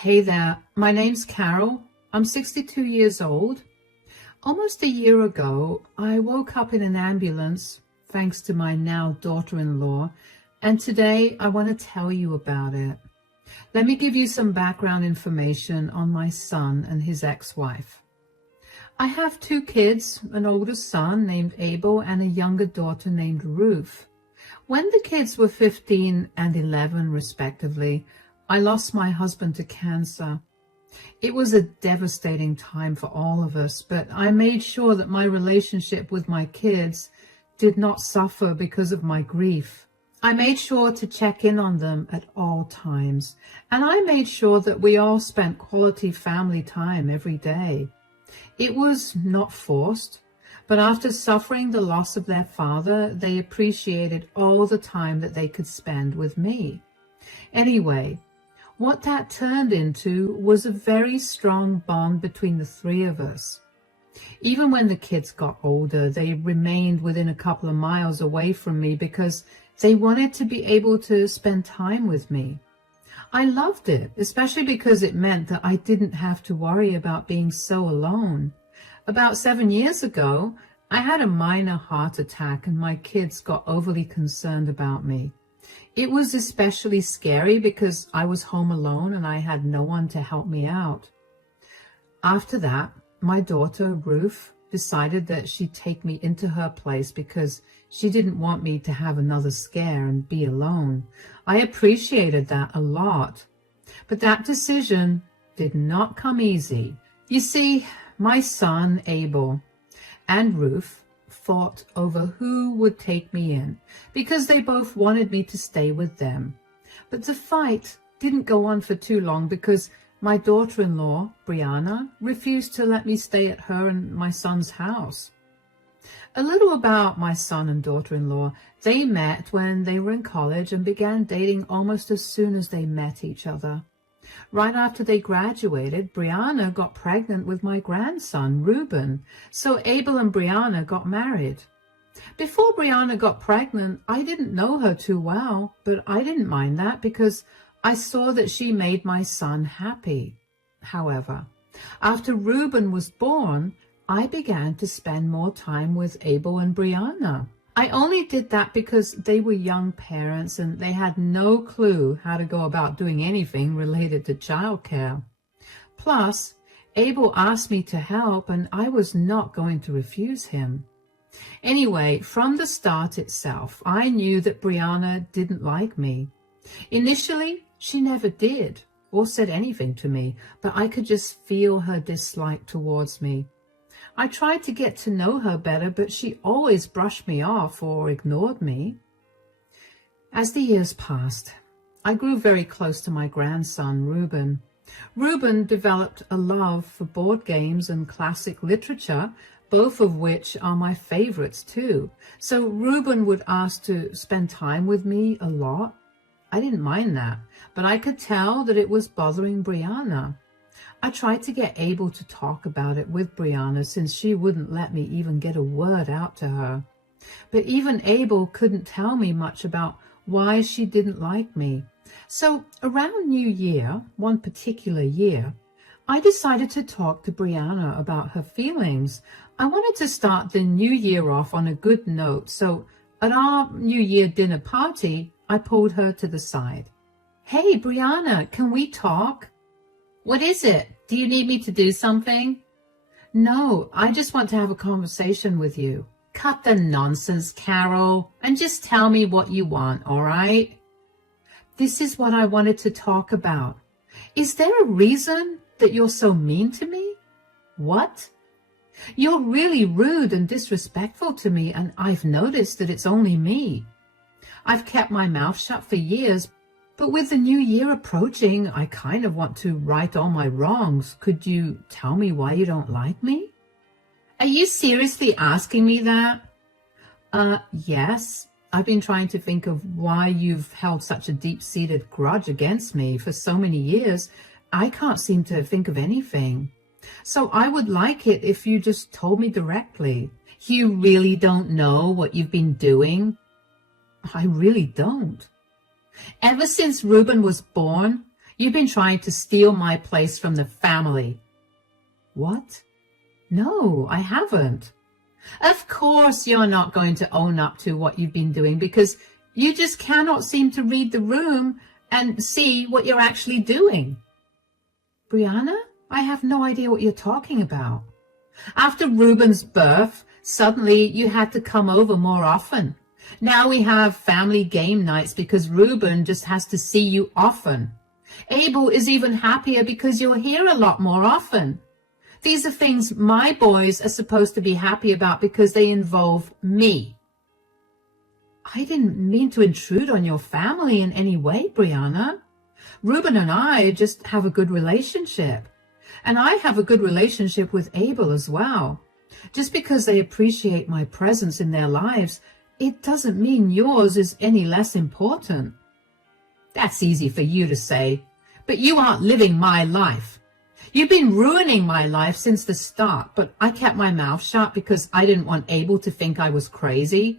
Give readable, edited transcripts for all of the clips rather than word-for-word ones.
Hey there, my name's Carol. I'm 62 years old. Almost a year ago, I woke up in an ambulance, thanks to my now daughter-in-law, and today I want to tell you about it. Let me give you some background information on my son and his ex-wife. I have two kids, an older son named Abel and a younger daughter named Ruth. When the kids were 15 and 11, respectively, I lost my husband to cancer. It was a devastating time for all of us, but I made sure that my relationship with my kids did not suffer because of my grief. I made sure to check in on them at all times, and I made sure that we all spent quality family time every day. It was not forced, but after suffering the loss of their father, they appreciated all the time that they could spend with me. Anyway, what that turned into was a very strong bond between the three of us. Even when the kids got older, they remained within a couple of miles away from me because they wanted to be able to spend time with me. I loved it, especially because it meant that I didn't have to worry about being so alone. About 7 years ago, I had a minor heart attack and my kids got overly concerned about me. It was especially scary because I was home alone and I had no one to help me out. After that, my daughter, Ruth, decided that she'd take me into her place because she didn't want me to have another scare and be alone. I appreciated that a lot. But that decision did not come easy. You see, my son, Abel, and Ruth fought over who would take me in because they both wanted me to stay with them. But the fight didn't go on for too long because my daughter-in-law, Brianna, refused to let me stay at her and my son's house. A little about my son and daughter-in-law. They met when they were in college and began dating almost as soon as they met each other. Right after they graduated, Brianna got pregnant with my grandson, Reuben, so Abel and Brianna got married. Before Brianna got pregnant, I didn't know her too well, but I didn't mind that because I saw that she made my son happy. However, after Reuben was born, I began to spend more time with Abel and Brianna. I only did that because they were young parents and they had no clue how to go about doing anything related to childcare. Plus, Abel asked me to help and I was not going to refuse him. Anyway, from the start itself, I knew that Brianna didn't like me. Initially, she never did or said anything to me, but I could just feel her dislike towards me. I tried to get to know her better, but she always brushed me off or ignored me. As the years passed, I grew very close to my grandson, Reuben. Reuben developed a love for board games and classic literature, both of which are my favorites too. So Reuben would ask to spend time with me a lot. I didn't mind that, but I could tell that it was bothering Brianna. I tried to get Abel to talk about it with Brianna since she wouldn't let me even get a word out to her. But even Abel couldn't tell me much about why she didn't like me. So around New Year, one particular year, I decided to talk to Brianna about her feelings. I wanted to start the new year off on a good note, so at our New Year dinner party, I pulled her to the side. "Hey, Brianna, can we talk?" "What is it? Do you need me to do something?" "No, I just want to have a conversation with you." "Cut the nonsense, Carol, and just tell me what you want, all right?" "This is what I wanted to talk about. Is there a reason that you're so mean to me?" "What?" "You're really rude and disrespectful to me, and I've noticed that it's only me. I've kept my mouth shut for years, but with the new year approaching, I kind of want to right all my wrongs. Could you tell me why you don't like me?" "Are you seriously asking me that?" Yes. I've been trying to think of why you've held such a deep-seated grudge against me for so many years. I can't seem to think of anything. So I would like it if you just told me directly." "You really don't know what you've been doing?" "I really don't." "Ever since Reuben was born, You've been trying to steal my place from the family. What? No, I haven't. Of course you're not going to own up to what you've been doing because you just cannot seem to read the room and see what you're actually doing. Brianna, I have no idea what you're talking about. After Ruben's birth, suddenly you had to come over more often. Now we have family game nights because Ruben just has to see you often. Abel is even happier because you're here a lot more often. These are things my boys are supposed to be happy about because they involve me. I didn't mean to intrude on your family in any way, Brianna. Ruben and I just have a good relationship. And I have a good relationship with Abel as well. Just because they appreciate my presence in their lives, it doesn't mean yours is any less important. That's easy for you to say, but you aren't living my life. You've been ruining my life since the start, but I kept my mouth shut because I didn't want Abel to think I was crazy.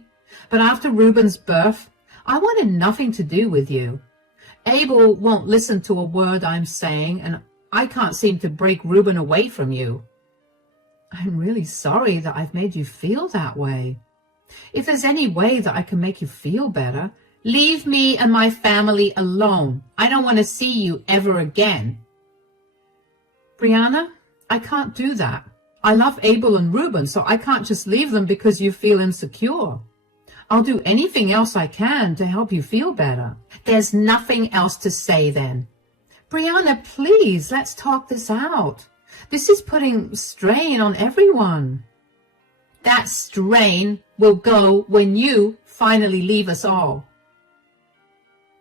But after Ruben's birth, I wanted nothing to do with you. Abel won't listen to a word I'm saying, and I can't seem to break Ruben away from you. I'm really sorry that I've made you feel that way. If there's any way that I can make you feel better, leave me and my family alone. I don't want to see you ever again. Brianna, I can't do that. I love Abel and Ruben, so I can't just leave them because you feel insecure. I'll do anything else I can to help you feel better. There's nothing else to say then. Brianna, please, let's talk this out. This is putting strain on everyone. That strain will go when you finally leave us all.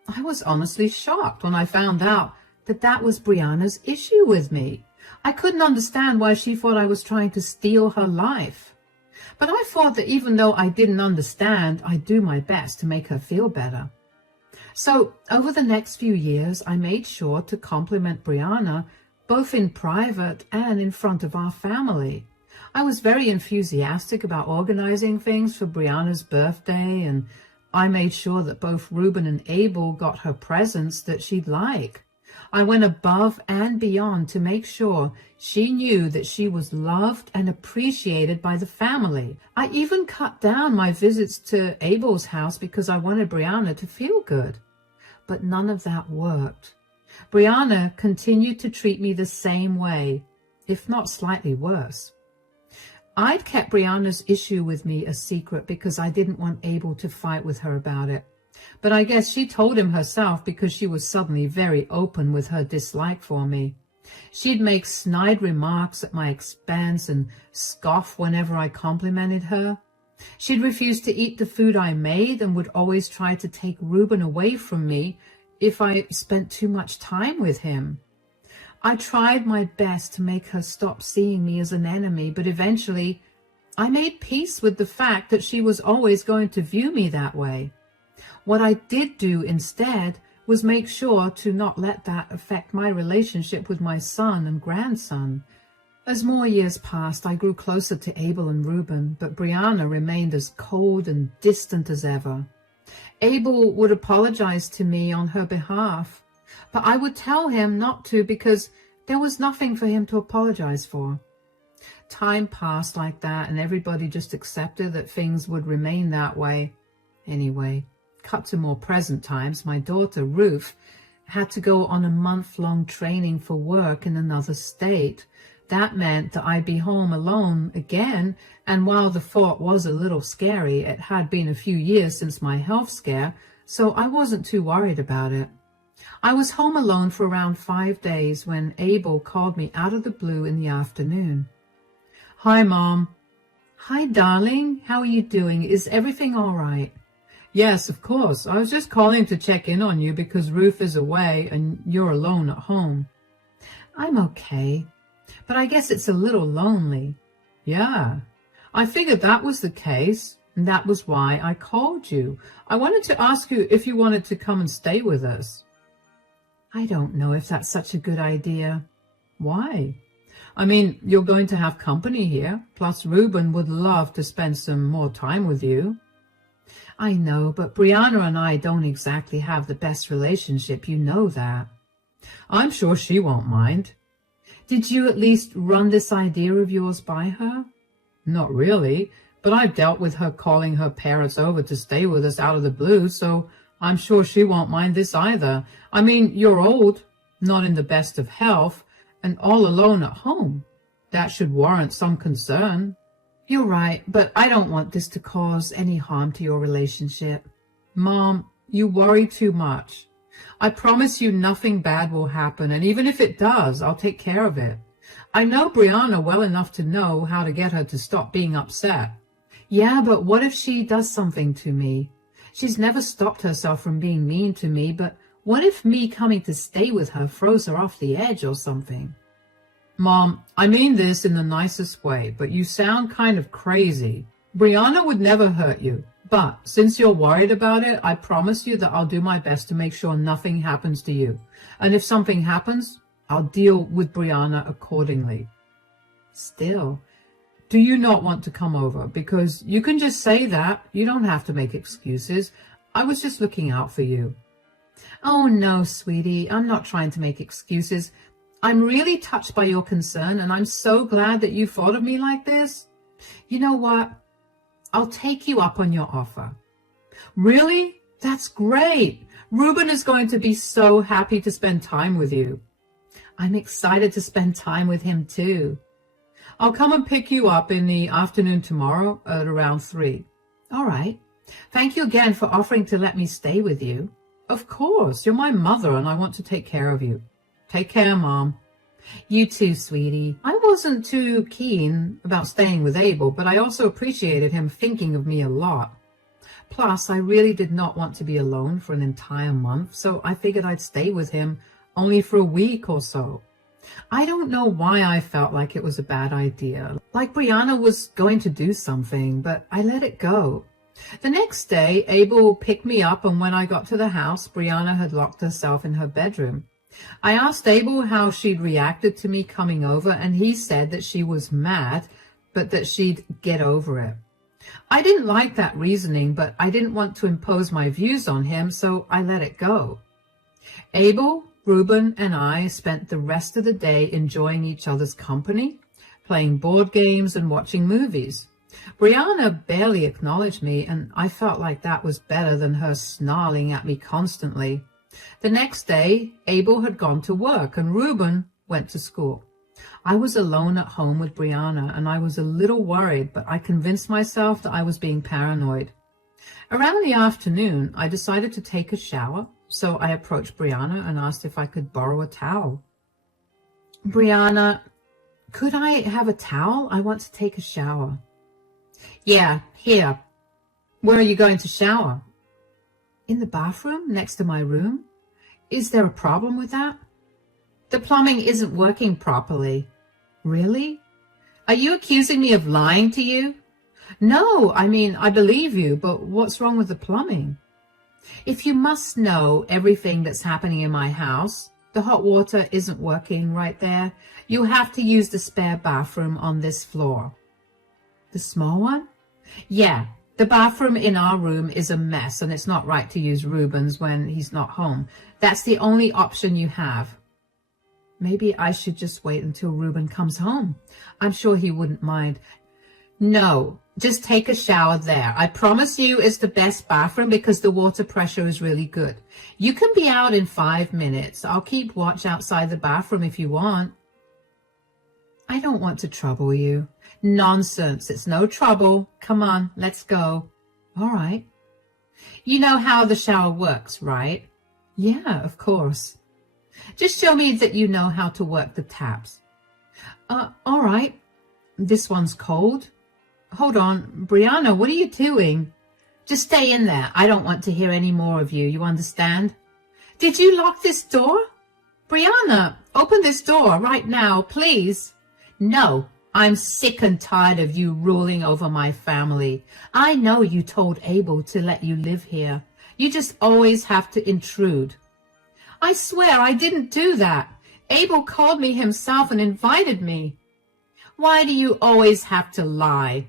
I was honestly shocked when I found out that that was Brianna's issue with me. I couldn't understand why she thought I was trying to steal her life. But I thought that even though I didn't understand, I'd do my best to make her feel better. So over the next few years, I made sure to compliment Brianna both in private and in front of our family. I was very enthusiastic about organizing things for Brianna's birthday, and I made sure that both Ruben and Abel got her presents that she'd like. I went above and beyond to make sure she knew that she was loved and appreciated by the family. I even cut down my visits to Abel's house because I wanted Brianna to feel good. But none of that worked. Brianna continued to treat me the same way, if not slightly worse. I'd kept Brianna's issue with me a secret because I didn't want Abel to fight with her about it. But I guess she told him herself because she was suddenly very open with her dislike for me. She'd make snide remarks at my expense and scoff whenever I complimented her. She'd refuse to eat the food I made and would always try to take Ruben away from me if I spent too much time with him. I tried my best to make her stop seeing me as an enemy, but eventually I made peace with the fact that she was always going to view me that way. What I did do instead was make sure to not let that affect my relationship with my son and grandson. As more years passed, I grew closer to Abel and Ruben, but Brianna remained as cold and distant as ever. Abel would apologize to me on her behalf, but I would tell him not to because there was nothing for him to apologize for. Time passed like that, and everybody just accepted that things would remain that way. Anyway, cut to more present times, my daughter, Ruth, had to go on a month-long training for work in another state. That meant that I'd be home alone again, and while the thought was a little scary, it had been a few years since my health scare, so I wasn't too worried about it. I was home alone for around 5 days when Abel called me out of the blue in the afternoon. "Hi, Mom." "Hi, darling. How are you doing? Is everything all right?" "Yes, of course. I was just calling to check in on you because Ruth is away and you're alone at home." "I'm okay, but I guess it's a little lonely." "Yeah, I figured that was the case, and that was why I called you. I wanted to ask you if you wanted to come and stay with us." "I don't know if that's such a good idea." "Why?" "I mean, you're going to have company here, plus Ruben would love to spend some more time with you." "I know, but Brianna and I don't exactly have the best relationship, you know that." I'm sure she won't mind. Did you at least run this idea of yours by her? Not really, but I've dealt with her calling her parents over to stay with us out of the blue, so I'm sure she won't mind this either. I mean, you're old, not in the best of health, and all alone at home. That should warrant some concern. You're right, but I don't want this to cause any harm to your relationship. Mom, you worry too much. I promise you nothing bad will happen, and even if it does, I'll take care of it. I know Brianna well enough to know how to get her to stop being upset. Yeah, but what if she does something to me? She's never stopped herself from being mean to me, but what if me coming to stay with her throws her off the edge or something? Mom, I mean this in the nicest way, but you sound kind of crazy. Brianna would never hurt you, but since you're worried about it, I promise you that I'll do my best to make sure nothing happens to you. And if something happens, I'll deal with Brianna accordingly. Still, do you not want to come over? Because you can just say that. You don't have to make excuses. I was just looking out for you. Oh, no, sweetie. I'm not trying to make excuses. I'm really touched by your concern, and I'm so glad that you thought of me like this. You know what? I'll take you up on your offer. Really? That's great. Ruben is going to be so happy to spend time with you. I'm excited to spend time with him too. I'll come and pick you up in the afternoon tomorrow at around 3. All right. Thank you again for offering to let me stay with you. Of course, you're my mother and I want to take care of you. Take care, Mom. You too, sweetie. I wasn't too keen about staying with Abel, but I also appreciated him thinking of me a lot. Plus, I really did not want to be alone for an entire month, so I figured I'd stay with him only for a week or so. I don't know why I felt like it was a bad idea, like Brianna was going to do something, but I let it go. The next day, Abel picked me up, and when I got to the house, Brianna had locked herself in her bedroom. I asked Abel how she'd reacted to me coming over, and he said that she was mad, but that she'd get over it. I didn't like that reasoning, but I didn't want to impose my views on him, so I let it go. Abel, Ruben, and I spent the rest of the day enjoying each other's company, playing board games and watching movies. Brianna barely acknowledged me, and I felt like that was better than her snarling at me constantly. The next day, Abel had gone to work, and Ruben went to school. I was alone at home with Brianna, and I was a little worried, but I convinced myself that I was being paranoid. Around the afternoon, I decided to take a shower, so I approached Brianna and asked if I could borrow a towel. Brianna, could I have a towel? I want to take a shower. Yeah, here. Where are you going to shower? In the bathroom next to my room. Is there a problem with that? The plumbing isn't working properly. Really? Are you accusing me of lying to you? No, I mean, I believe you, but what's wrong with the plumbing? If you must know everything that's happening in my house, the hot water isn't working right there. You have to use the spare bathroom on this floor. The small one? Yeah, the bathroom in our room is a mess, and it's not right to use Ruben's when he's not home. That's the only option you have. Maybe I should just wait until Ruben comes home. I'm sure he wouldn't mind. No, just take a shower there. I promise you it's the best bathroom because the water pressure is really good. You can be out in 5 minutes. I'll keep watch outside the bathroom if you want. I don't want to trouble you. Nonsense. It's no trouble. Come on, let's go. All right. You know how the shower works, right? Yeah, of course. Just show me that you know how to work the taps. All right. This one's cold. Hold on. Brianna, what are you doing? Just stay in there. I don't want to hear any more of you. You understand? Did you lock this door? Brianna, open this door right now, please. No, I'm sick and tired of you ruling over my family. I know you told Abel to let you live here. You just always have to intrude. I swear I didn't do that. Abel called me himself and invited me. Why do you always have to lie?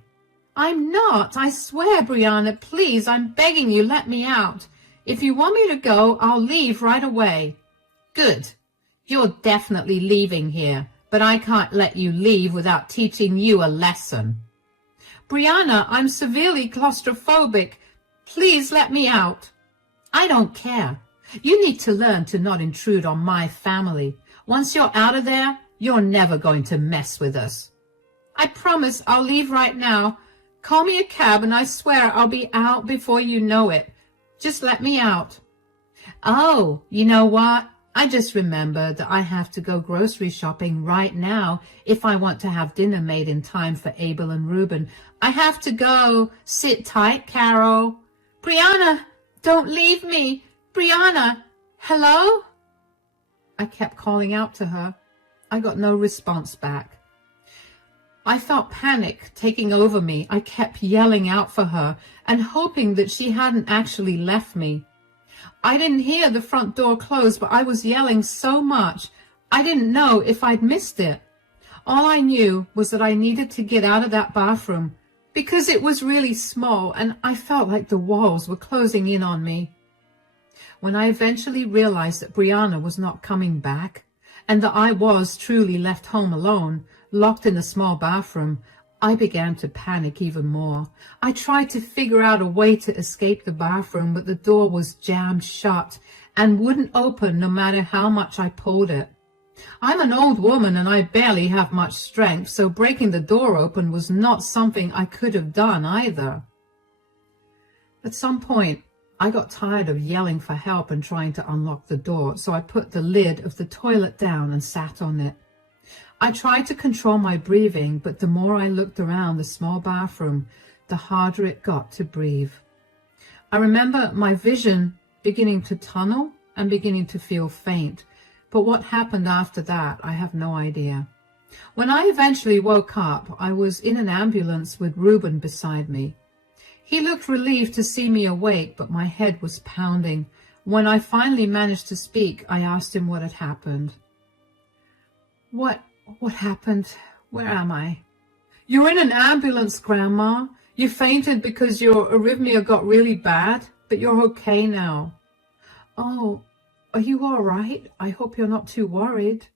I'm not. I swear, Brianna, please, I'm begging you, let me out. If you want me to go, I'll leave right away. Good. You're definitely leaving here, but I can't let you leave without teaching you a lesson. Brianna, I'm severely claustrophobic. Please let me out. I don't care. You need to learn to not intrude on my family. Once you're out of there, you're never going to mess with us. I promise I'll leave right now. Call me a cab and I swear I'll be out before you know it. Just let me out. Oh, you know what? I just remembered that I have to go grocery shopping right now if I want to have dinner made in time for Abel and Reuben. I have to go. Sit tight, Carol. Brianna, don't leave me. Brianna, hello? I kept calling out to her. I got no response back. I felt panic taking over me. I kept yelling out for her and hoping that she hadn't actually left me. I didn't hear the front door close, but I was yelling so much, I didn't know if I'd missed it. All I knew was that I needed to get out of that bathroom because it was really small and I felt like the walls were closing in on me. When I eventually realized that Brianna was not coming back and that I was truly left home alone, locked in a small bathroom, I began to panic even more. I tried to figure out a way to escape the bathroom, but the door was jammed shut and wouldn't open no matter how much I pulled it. I'm an old woman and I barely have much strength, so breaking the door open was not something I could have done either. At some point, I got tired of yelling for help and trying to unlock the door, so I put the lid of the toilet down and sat on it. I tried to control my breathing, but the more I looked around the small bathroom, the harder it got to breathe. I remember my vision beginning to tunnel and beginning to feel faint, but what happened after that, I have no idea. When I eventually woke up, I was in an ambulance with Reuben beside me. He looked relieved to see me awake, but my head was pounding. When I finally managed to speak, I asked him what had happened. What happened? Where am I? You're in an ambulance, Grandma. You fainted because your arrhythmia got really bad, but you're okay now. Oh, are you all right? I hope you're not too worried.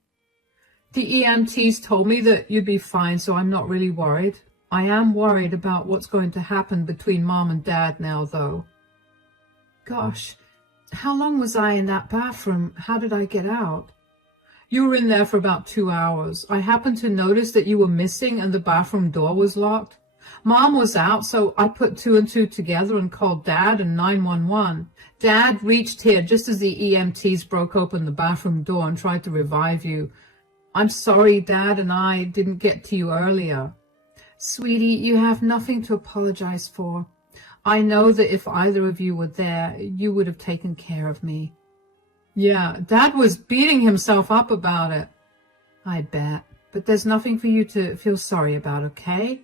The EMTs told me that you'd be fine, so I'm not really worried. I am worried about what's going to happen between Mom and Dad now, though. Gosh, how long was I in that bathroom? How did I get out? You were in there for about 2 hours. I happened to notice that you were missing and the bathroom door was locked. Mom was out, so I put 2 and 2 together and called Dad and 911. Dad reached here just as the EMTs broke open the bathroom door and tried to revive you. I'm sorry Dad and I didn't get to you earlier. Sweetie, you have nothing to apologize for. I know that if either of you were there, you would have taken care of me. Yeah, Dad was beating himself up about it. I bet. But there's nothing for you to feel sorry about, okay?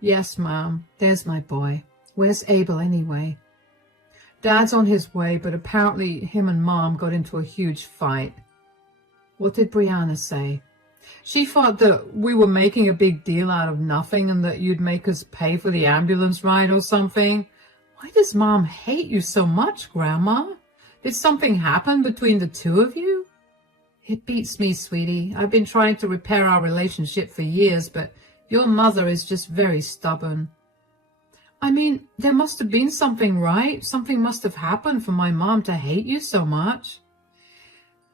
Yes, Mom. There's my boy. Where's Abel anyway? Dad's on his way, but apparently him and Mom got into a huge fight. What did Brianna say? She thought that we were making a big deal out of nothing and that you'd make us pay for the ambulance ride or something. Why does Mom hate you so much, Grandma? Did something happen between the two of you? It beats me, sweetie. I've been trying to repair our relationship for years, but your mother is just very stubborn. I mean, there must have been something, right? Something must have happened for my mom to hate you so much.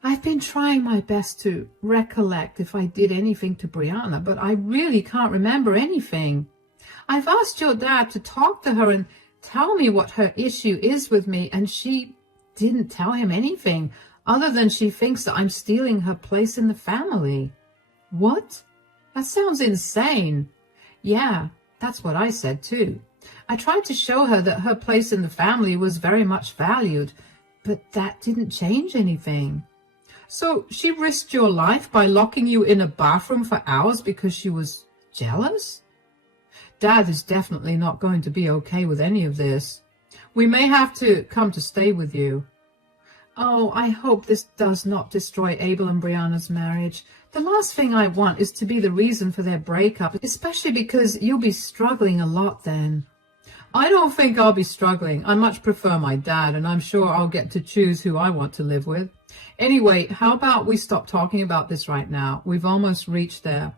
I've been trying my best to recollect if I did anything to Brianna, but I really can't remember anything. I've asked your dad to talk to her and tell me what her issue is with me, and she didn't tell him anything other than she thinks that I'm stealing her place in the family. What? That sounds insane. Yeah, that's what I said too. I tried to show her that her place in the family was very much valued, but that didn't change anything. So she risked your life by locking you in a bathroom for hours because she was jealous? Dad is definitely not going to be okay with any of this. We may have to come to stay with you. Oh, I hope this does not destroy Abel and Brianna's marriage. The last thing I want is to be the reason for their breakup, especially because you'll be struggling a lot then. I don't think I'll be struggling. I much prefer my dad, and I'm sure I'll get to choose who I want to live with. Anyway, how about we stop talking about this right now? We've almost reached there.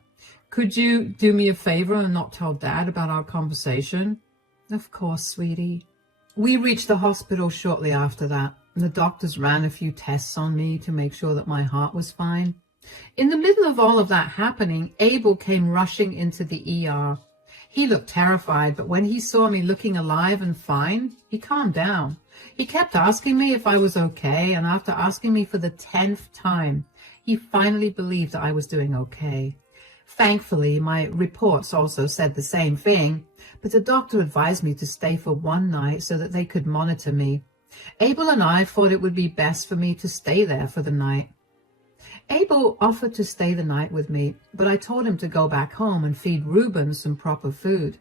Could you do me a favor and not tell Dad about our conversation? Of course, sweetie. We reached the hospital shortly after that. The doctors ran a few tests on me to make sure that my heart was fine. In the middle of all of that happening, Abel came rushing into the ER. He looked terrified, but when he saw me looking alive and fine, he calmed down. He kept asking me if I was okay, and after asking me for the 10th time, he finally believed that I was doing okay. Thankfully, my reports also said the same thing, but the doctor advised me to stay for one night so that they could monitor me. Abel and I thought it would be best for me to stay there for the night. Abel offered to stay the night with me, but I told him to go back home and feed Reuben some proper food.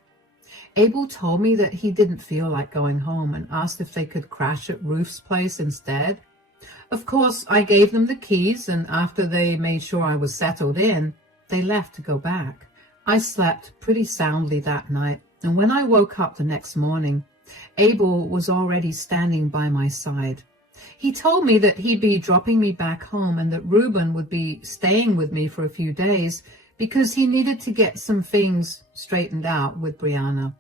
Abel told me that he didn't feel like going home and asked if they could crash at Ruth's place instead. Of course, I gave them the keys, and after they made sure I was settled in, they left to go back. I slept pretty soundly that night, and when I woke up the next morning, Abel was already standing by my side. He told me that he'd be dropping me back home and that Reuben would be staying with me for a few days because he needed to get some things straightened out with Brianna.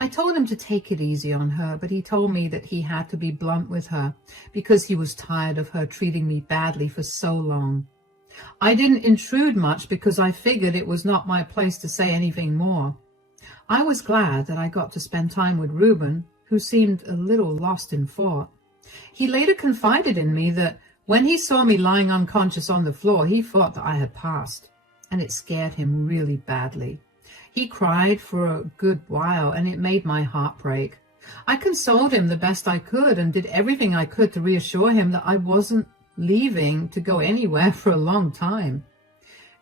I told him to take it easy on her, but he told me that he had to be blunt with her because he was tired of her treating me badly for so long. I didn't intrude much because I figured it was not my place to say anything more. I was glad that I got to spend time with Reuben, who seemed a little lost in thought. He later confided in me that when he saw me lying unconscious on the floor, he thought that I had passed, and it scared him really badly. He cried for a good while, and it made my heart break. I consoled him the best I could and did everything I could to reassure him that I wasn't leaving to go anywhere for a long time.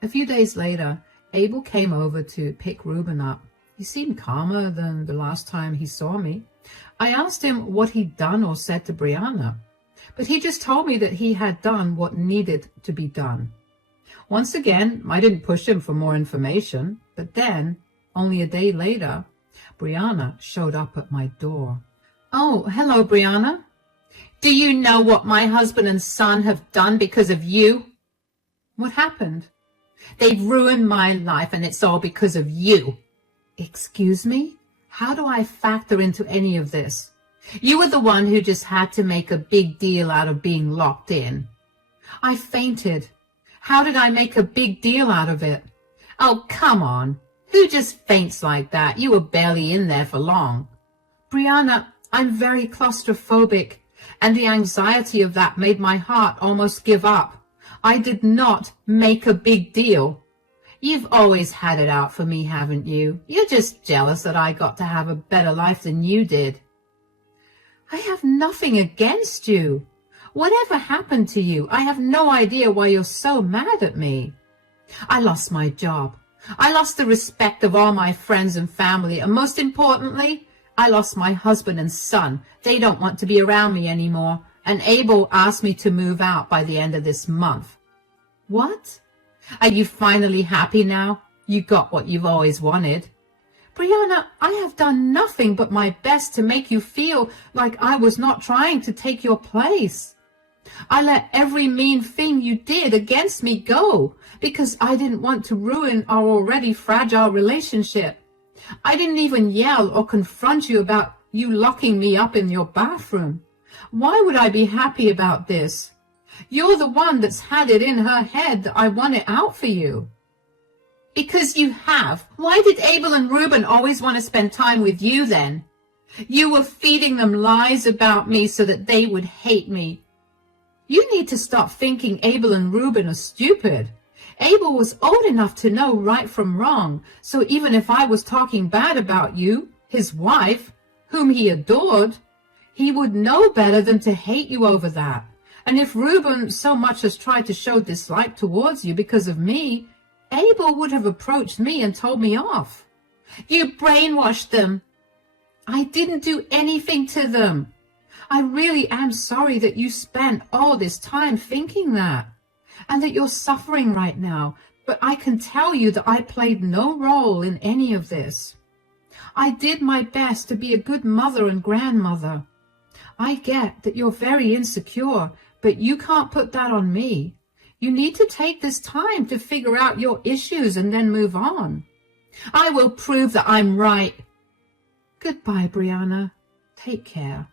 A few days later, Abel came over to pick Reuben up. He seemed calmer than the last time he saw me. I asked him what he'd done or said to Brianna, but he just told me that he had done what needed to be done. Once again, I didn't push him for more information, but then, only a day later, Brianna showed up at my door. Oh, hello, Brianna. Do you know what my husband and son have done because of you? What happened? They've ruined my life, and it's all because of you. Excuse me? How do I factor into any of this? You were the one who just had to make a big deal out of being locked in. I fainted. How did I make a big deal out of it? Oh, come on. Who just faints like that? You were barely in there for long. Brianna, I'm very claustrophobic, and the anxiety of that made my heart almost give up. I did not make a big deal. You've always had it out for me, haven't you? You're just jealous that I got to have a better life than you did. I have nothing against you. Whatever happened to you? I have no idea why you're so mad at me. I lost my job. I lost the respect of all my friends and family, and most importantly, I lost my husband and son. They don't want to be around me anymore, and Abel asked me to move out by the end of this month. What? Are you finally happy now? You got what you've always wanted. Brianna, I have done nothing but my best to make you feel like I was not trying to take your place. I let every mean thing you did against me go because I didn't want to ruin our already fragile relationship. I didn't even yell or confront you about you locking me up in your bathroom. Why would I be happy about this? You're the one that's had it in her head that I want it out for you. Because you have. Why did Abel and Reuben always want to spend time with you then? You were feeding them lies about me so that they would hate me. You need to stop thinking Abel and Reuben are stupid. Abel was old enough to know right from wrong, so even if I was talking bad about you, his wife, whom he adored, he would know better than to hate you over that. And if Reuben so much as tried to show dislike towards you because of me, Abel would have approached me and told me off. You brainwashed them. I didn't do anything to them. I really am sorry that you spent all this time thinking that, and that you're suffering right now, but I can tell you that I played no role in any of this. I did my best to be a good mother and grandmother. I get that you're very insecure, But you can't put that on me. You need to take this time to figure out your issues and then move on. I will prove that I'm right. Goodbye, Brianna. Take care.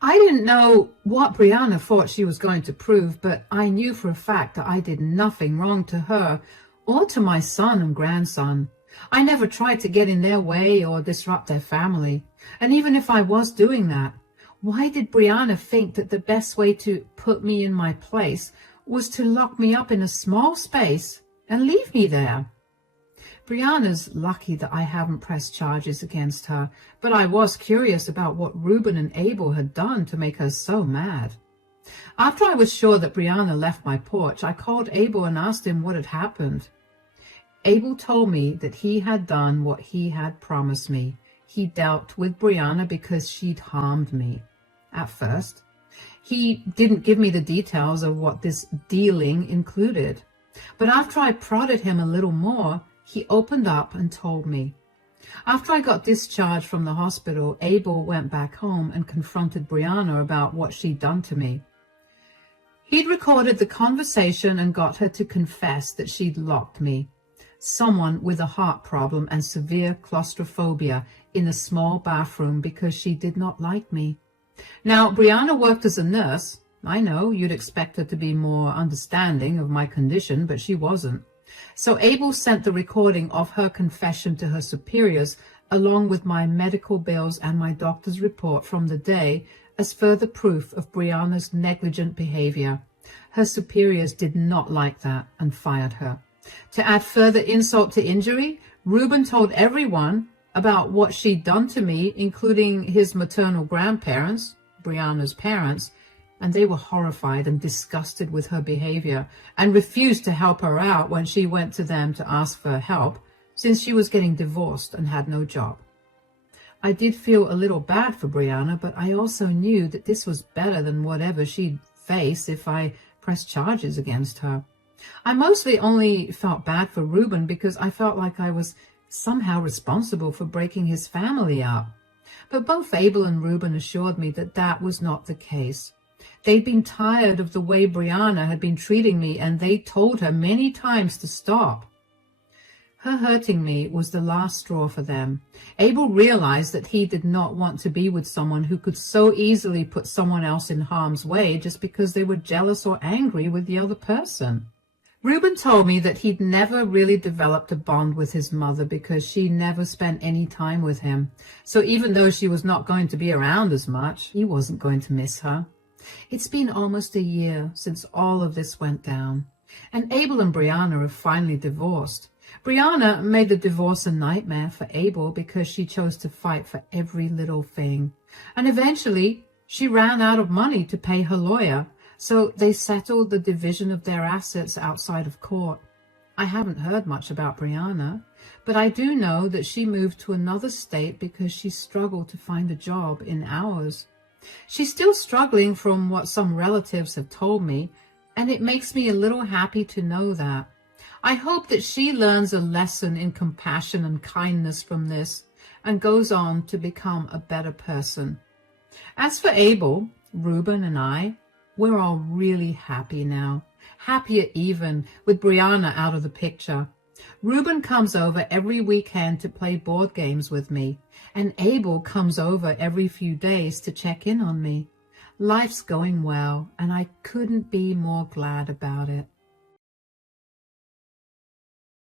I didn't know what Brianna thought she was going to prove, but I knew for a fact that I did nothing wrong to her or to my son and grandson. I never tried to get in their way or disrupt their family. And even if I was doing that, why did Brianna think that the best way to put me in my place was to lock me up in a small space and leave me there? Brianna's lucky that I haven't pressed charges against her, but I was curious about what Ruben and Abel had done to make her so mad. After I was sure that Brianna left my porch, I called Abel and asked him what had happened. Abel told me that he had done what he had promised me. He dealt with Brianna because she'd harmed me. At first, he didn't give me the details of what this dealing included. But after I prodded him a little more, he opened up and told me. After I got discharged from the hospital, Abel went back home and confronted Brianna about what she'd done to me. He'd recorded the conversation and got her to confess that she'd locked me, someone with a heart problem and severe claustrophobia, in a small bathroom because she did not like me. Now, Brianna worked as a nurse. I know you'd expect her to be more understanding of my condition, but she wasn't. So Abel sent the recording of her confession to her superiors, along with my medical bills and my doctor's report from the day, as further proof of Brianna's negligent behavior. Her superiors did not like that and fired her. To add further insult to injury, Ruben told everyone about what she'd done to me, including his maternal grandparents, Brianna's parents, and they were horrified and disgusted with her behavior and refused to help her out when she went to them to ask for help, since she was getting divorced and had no job. I did feel a little bad for Brianna, but I also knew that this was better than whatever she'd face if I pressed charges against her. I mostly only felt bad for Ruben because I felt like I was somehow responsible for breaking his family up. But both Abel and Ruben assured me that that was not the case. They'd been tired of the way Brianna had been treating me, and they told her many times to stop. Her hurting me was the last straw for them. Abel realized that he did not want to be with someone who could so easily put someone else in harm's way just because they were jealous or angry with the other person. Ruben told me that he'd never really developed a bond with his mother because she never spent any time with him. So even though she was not going to be around as much, he wasn't going to miss her. It's been almost a year since all of this went down, and Abel and Brianna have finally divorced. Brianna made the divorce a nightmare for Abel because she chose to fight for every little thing. And eventually, she ran out of money to pay her lawyer, so they settled the division of their assets outside of court. I haven't heard much about Brianna, but I do know that she moved to another state because she struggled to find a job in ours. She's still struggling from what some relatives have told me, and it makes me a little happy to know that. I hope that she learns a lesson in compassion and kindness from this and goes on to become a better person. As for Abel, Ruben, and I, we're all really happy now, happier even with Brianna out of the picture. Ruben comes over every weekend to play board games with me, and Abel comes over every few days to check in on me. Life's going well, and I couldn't be more glad about it.